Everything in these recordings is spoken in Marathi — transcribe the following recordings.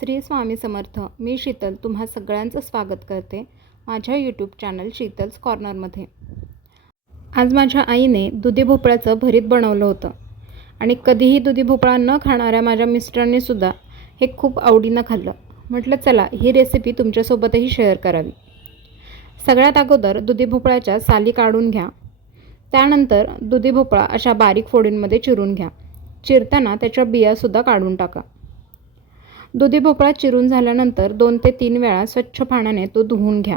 श्री स्वामी समर्थ मी शीतल तुम्हा सगळ्यांचं स्वागत करते माझ्या यूट्यूब चॅनल शीतल्स कॉर्नरमध्ये आज माझ्या आईने दुधी भोपळ्याचं भरीत बनवलं होतं आणि कधीही दुधी भोपळा न खाणाऱ्या माझ्या मिस्टरांनी सुद्धा हे खूप आवडीनं खाल्लं. म्हटलं चला ही रेसिपी तुमच्यासोबतही शेअर करावी. सगळ्यात अगोदर दुधी भोपळ्याच्या साली काढून घ्या. त्यानंतर दुधी भोपळा अशा बारीक फोडींमध्ये चिरून घ्या. चिरताना त्याच्या बियासुद्धा काढून टाका. दुधी भोपळा चिरून झाल्यानंतर दोन ते तीन वेळा स्वच्छ पाण्याने तो धुवून घ्या.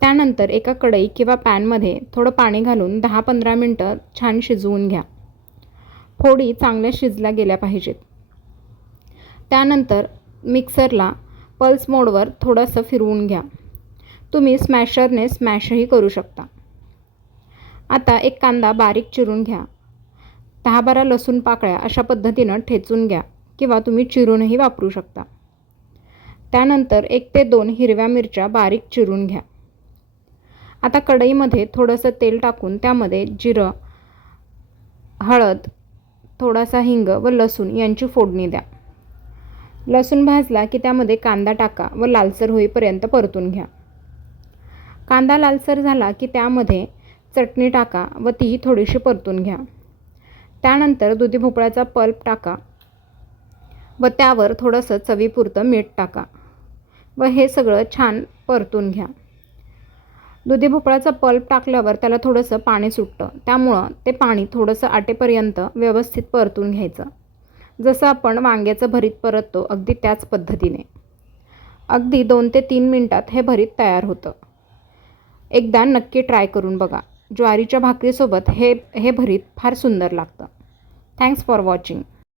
त्यानंतर एका कढई किंवा पॅनमध्ये थोडं पाणी घालून दहा पंधरा मिनटं छान शिजवून घ्या. फोडी चांगल्या शिजल्या गेल्या पाहिजेत. त्यानंतर मिक्सरला पल्स मोडवर थोडंसं फिरवून घ्या. तुम्ही स्मॅशरने स्मॅशही करू शकता. आता एक कांदा बारीक चिरून घ्या. दहा बारा लसूण पाकळ्या अशा पद्धतीनं ठेचून घ्या. किंवा तुम्ही चिरूनही वापरू शकता. त्यानंतर एक ते दोन हिरव्या मिरच्या बारीक चिरून घ्या. आता कढईमध्ये थोडंसं तेल टाकून त्यामध्ये जिरं हळद थोडासा हिंग व लसूण यांची फोडणी द्या. लसूण भाजला की त्यामध्ये कांदा टाका व लालसर होईपर्यंत परतून घ्या. कांदा लालसर झाला की त्यामध्ये चटणी टाका व तीही थोडीशी परतून घ्या. त्यानंतर दुधी भोपळ्याचा पल्प टाका व त्यावर थोडंसं चवीपुरतं मीठ टाका व हे सगळं छान परतून घ्या. दुधी भोपळाचा पल्प टाकल्यावर त्याला थोडंसं पाणी सुटतं. त्यामुळं ते पाणी थोडंसं आटेपर्यंत व्यवस्थित परतून घ्यायचं. जसं आपण वांग्याचं भरीत परततो अगदी त्याच पद्धतीने. अगदी दोन ते तीन मिनटात हे भरीत तयार होतं. एकदा नक्की ट्राय करून बघा. ज्वारीच्या भाकरीसोबत हे हे भरीत फार सुंदर लागतं. Thanks for watching